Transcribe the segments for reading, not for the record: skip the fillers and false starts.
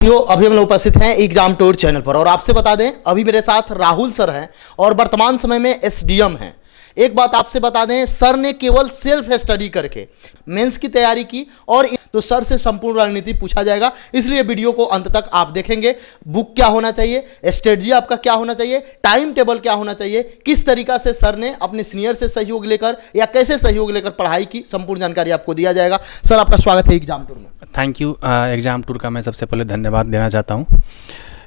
अभी हम लोग उपस्थित हैं एग्जाम टूर चैनल पर और आपसे बता दें अभी मेरे साथ राहुल सर हैं और वर्तमान समय में एसडीएम हैं। एक बात आपसे बता दें, सर ने केवल सेल्फ स्टडी करके मेंस की तैयारी की और तो सर से संपूर्ण रणनीति पूछा जाएगा, इसलिए वीडियो को अंत तक आप देखेंगे। बुक क्या होना चाहिए, स्ट्रेटजी आपका क्या होना चाहिए, टाइम टेबल क्या होना चाहिए, किस तरीका से सर ने अपने सीनियर से सहयोग लेकर या कैसे सहयोग लेकर पढ़ाई की, संपूर्ण जानकारी आपको दिया जाएगा। सर आपका स्वागत है एग्जाम टूर में। Thank you. एग्ज़ाम टूर का मैं सबसे पहले धन्यवाद देना चाहता हूँ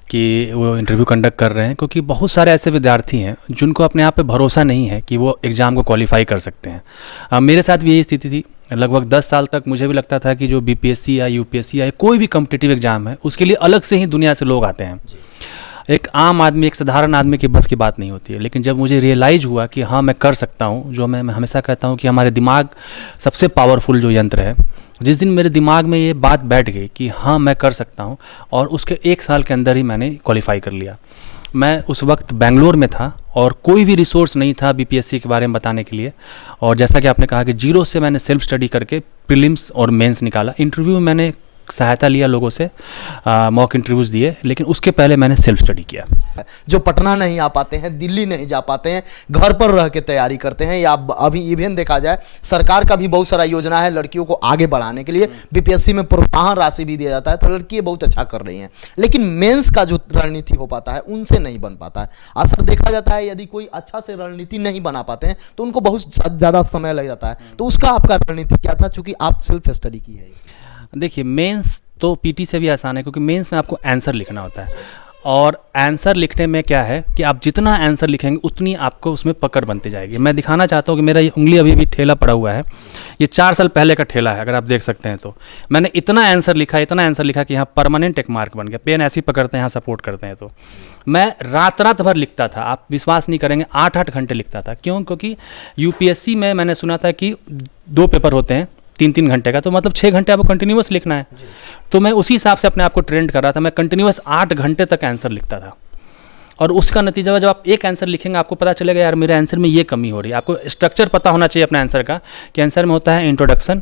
कि वो इंटरव्यू कंडक्ट कर रहे हैं, क्योंकि बहुत सारे ऐसे विद्यार्थी हैं जिनको अपने आप पे भरोसा नहीं है कि वो एग्ज़ाम को क्वालिफाई कर सकते हैं। मेरे साथ भी यही स्थिति थी। लगभग 10 साल तक मुझे भी लगता था कि जो बीपीएससी या यूपीएससी या कोई भी कॉम्पिटिटिव एग्ज़ाम है उसके लिए अलग से ही दुनिया से लोग आते हैं। एक आम आदमी, एक साधारण आदमी की बस की बात नहीं होती है। लेकिन जब मुझे रियलाइज़ हुआ कि हाँ मैं कर सकता हूँ, जो मैं हमेशा कहता हूँ कि हमारे दिमाग सबसे पावरफुल जो यंत्र है, जिस दिन मेरे दिमाग में ये बात बैठ गई कि हाँ मैं कर सकता हूँ, और उसके 1 साल के अंदर ही मैंने क्वालिफाई कर लिया। मैं उस वक्त बेंगलोर में था और कोई भी रिसोर्स नहीं था बीपीएससी के बारे में बताने के लिए। और जैसा कि आपने कहा कि जीरो से मैंने सेल्फ स्टडी करके प्रीलिम्स और मेंस निकाला। इंटरव्यू में मैंने सहायता लिया लोगों से, मॉक इंटरव्यूज़ दिए, लेकिन उसके पहले मैंने सेल्फ स्टडी किया। जो पटना नहीं आ पाते हैं, दिल्ली नहीं जा पाते हैं, घर पर रह के तैयारी करते हैं, या अभी इवेंट देखा जाए सरकार का भी बहुत सारा योजना है लड़कियों को आगे बढ़ाने के लिए, बीपीएससी में प्रोत्साहन राशि भी दिया जाता है, तो लड़कियां बहुत अच्छा कर रही हैं। लेकिन मेंस का जो रणनीति हो पाता है उनसे नहीं बन पाता है। अक्सर देखा जाता है यदि कोई अच्छा से रणनीति नहीं बना पाते हैं तो उनको बहुत ज़्यादा समय लग जाता है। तो उसका आपका रणनीति क्या था, चूंकि आप सेल्फ स्टडी की है? देखिए, मेंस तो पीटी से भी आसान है, क्योंकि मेंस में आपको आंसर लिखना होता है, और आंसर लिखने में क्या है कि आप जितना आंसर लिखेंगे उतनी आपको उसमें पकड़ बनती जाएगी। मैं दिखाना चाहता हूँ कि मेरा ये उंगली अभी भी ठेला पड़ा हुआ है, ये 4 साल पहले का ठेला है, अगर आप देख सकते हैं तो मैंने इतना आंसर लिखा कि यहाँ परमानेंट एक मार्क बन गया। पेन ऐसे ही पकड़ते हैं, यहाँ सपोर्ट करते हैं। तो मैं रात भर लिखता था, आप विश्वास नहीं करेंगे, 8-8 घंटे लिखता था। क्यों? क्योंकि यूपीएससी में मैंने सुना था कि 2 पेपर होते हैं 3-3 घंटे का, तो मतलब 6 घंटे आपको कंटिन्यूस लिखना है। तो मैं उसी हिसाब से अपने आप को ट्रेंड कर रहा था। मैं कंटिन्यूस 8 घंटे तक आंसर लिखता था, और उसका नतीजा जब आप एक आंसर लिखेंगे आपको पता चलेगा यार मेरे आंसर में ये कमी हो रही है। आपको स्ट्रक्चर पता होना चाहिए अपने आंसर का, कि आंसर में होता है इंट्रोडक्शन,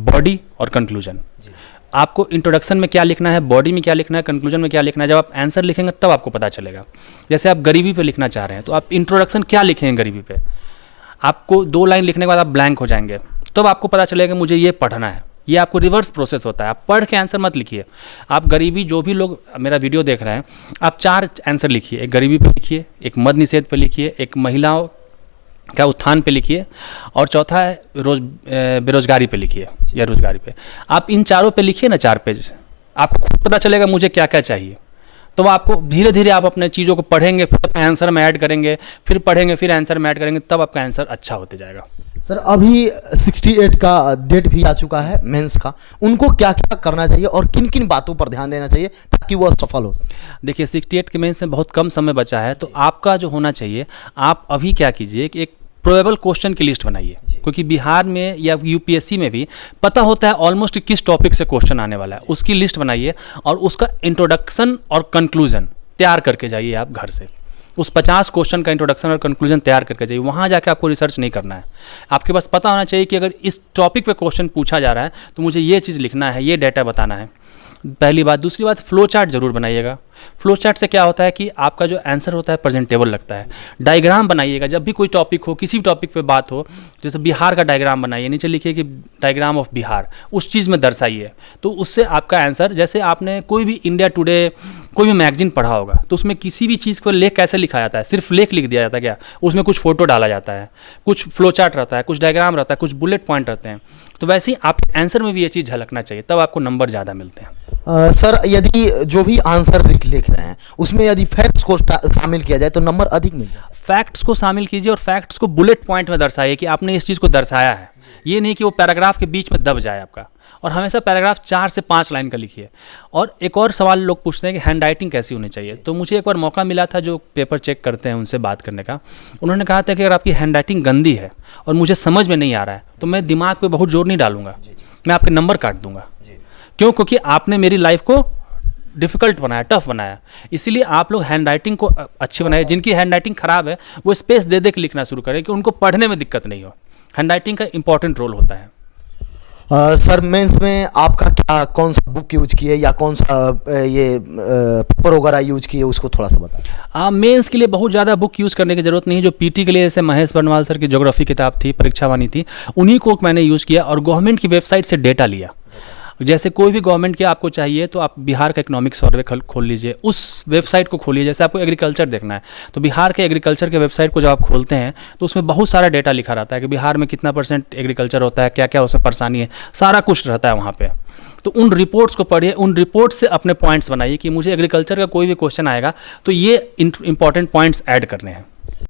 बॉडी और कंक्लूजन। आपको इंट्रोडक्शन में क्या लिखना है, बॉडी में क्या लिखना है, कंक्लूजन में क्या लिखना है, जब आप आंसर लिखेंगे तब आपको पता चलेगा। जैसे आप गरीबी पे लिखना चाह रहे हैं तो आप इंट्रोडक्शन क्या लिखेंगे गरीबी पे, आपको 2 लाइन लिखने के बाद आप ब्लैंक हो जाएंगे, तब आपको पता चलेगा मुझे ये पढ़ना है। ये आपको रिवर्स प्रोसेस होता है। आप पढ़ के आंसर मत लिखिए। आप गरीबी, जो भी लोग मेरा वीडियो देख रहे हैं, आप 4 आंसर लिखिए। एक गरीबी पे लिखिए, एक मद निषेध पे लिखिए, एक महिलाओं का उत्थान पे लिखिए, और चौथा है बेरोजगारी पे लिखिए या रोजगारी पे। आप इन चारों पे लिखिए ना, 4 पेज, आपको खुद पता चलेगा मुझे क्या क्या चाहिए। तो आपको धीरे धीरे आप अपने चीज़ों को पढ़ेंगे, फिर अपने आंसर में ऐड करेंगे, फिर पढ़ेंगे, फिर आंसर में ऐड करेंगे, तब आपका आंसर अच्छा होते जाएगा। सर अभी 68 का डेट भी आ चुका है मेंस का, उनको क्या क्या करना चाहिए और किन किन बातों पर ध्यान देना चाहिए ताकि वो सफल हो सके? देखिए, 68 के मेंस में बहुत कम समय बचा है, तो आपका जो होना चाहिए, आप अभी क्या कीजिए कि एक प्रोबेबल क्वेश्चन की लिस्ट बनाइए, क्योंकि बिहार में या यूपीएससी में भी पता होता है ऑलमोस्ट किस टॉपिक से क्वेश्चन आने वाला है। उसकी लिस्ट बनाइए और उसका इंट्रोडक्शन और कंक्लूजन तैयार करके जाइए आप घर से। उस 50 क्वेश्चन का इंट्रोडक्शन और कंक्लूजन तैयार करके जाइए। वहाँ जाके आपको रिसर्च नहीं करना है, आपके पास पता होना चाहिए कि अगर इस टॉपिक पे क्वेश्चन पूछा जा रहा है तो मुझे ये चीज़ लिखना है, ये डाटा बताना है। पहली बात। दूसरी बात, फ्लो चार्ट जरूर बनाइएगा। फ्लो चार्ट से क्या होता है कि आपका जो आंसर होता है प्रेजेंटेबल लगता है। डायग्राम बनाइएगा, जब भी कोई टॉपिक हो, किसी भी टॉपिक पे बात हो, जैसे बिहार का डायग्राम बनाइए, नीचे लिखिए कि डायग्राम ऑफ बिहार, उस चीज़ में दर्शाइए। तो उससे आपका आंसर, जैसे आपने कोई भी इंडिया टुडे, कोई भी मैगजीन पढ़ा होगा, तो उसमें किसी भी चीज़ को लेख कैसे लिखा जाता है, सिर्फ लेख लिख दिया जाता है क्या? उसमें कुछ फोटो डाला जाता है, कुछ फ्लो चार्ट रहता है, कुछ डायग्राम रहता है, कुछ बुलेट पॉइंट रहते हैं। तो वैसे ही आपके आंसर में भी ये चीज़ झलकना चाहिए, तब आपको नंबर ज़्यादा मिलते हैं। सर यदि जो भी आंसर लिख रहे हैं उसमें यदि फैक्ट्स को शामिल किया जाए तो नंबर अधिक मिल जाए। फैक्ट्स को शामिल कीजिए और फैक्ट्स को बुलेट पॉइंट में दर्शाइए कि आपने इस चीज़ को दर्शाया है। ये नहीं कि वो पैराग्राफ के बीच में दब जाए आपका। और हमेशा पैराग्राफ 4 से 5 लाइन का लिखिए। और एक और सवाल लोग पूछते हैं कि हैंड राइटिंग कैसी होनी चाहिए। तो मुझे एक बार मौका मिला था, जो पेपर चेक करते हैं उनसे बात करने का। उन्होंने कहा था कि अगर आपकी हैंड राइटिंग गंदी है और मुझे समझ में नहीं आ रहा है तो मैं दिमाग पर बहुत जोर नहीं डालूंगा, मैं आपके नंबर काट दूंगा। क्यों? क्योंकि आपने मेरी लाइफ को डिफ़िकल्ट बनाया, टफ बनाया। इसीलिए आप लोग हैंड राइटिंग को अच्छी बनाए। जिनकी हैंड राइटिंग ख़राब है वो स्पेस दे दे के लिखना शुरू करें कि उनको पढ़ने में दिक्कत नहीं हो। हैंड राइटिंग का इंपॉर्टेंट रोल होता है। सर मेंस में आपका क्या कौन सा बुक यूज किए या कौन सा ये पेपर वगैरह यूज किए, उसको थोड़ा सा बताएं। मेंस के लिए बहुत ज़्यादा बुक यूज़ करने की ज़रूरत नहीं है। जो पीटी के लिए जैसे महेश बनवाल सर की ज्योग्राफी किताब थी, परीक्षावाणी थी, उन्हीं को मैंने यूज़ किया और गवर्नमेंट की वेबसाइट से डेटा लिया। जैसे कोई भी गवर्नमेंट की आपको चाहिए तो आप बिहार का इकोनॉमिक सर्वे खोल लीजिए, उस वेबसाइट को खोलिए। जैसे आपको एग्रीकल्चर देखना है तो बिहार के एग्रीकल्चर के वेबसाइट को जब आप खोलते हैं तो उसमें बहुत सारा डेटा लिखा रहता है कि बिहार में कितना % एग्रीकल्चर होता है, क्या क्या उसमें परेशानी है, सारा कुछ रहता है वहाँ पे। तो उन रिपोर्ट्स को पढ़िए, उन रिपोर्ट से अपने पॉइंट्स बनाइए कि मुझे एग्रीकल्चर का कोई भी क्वेश्चन आएगा तो ये इंपॉर्टेंट पॉइंट्स ऐड करने हैं।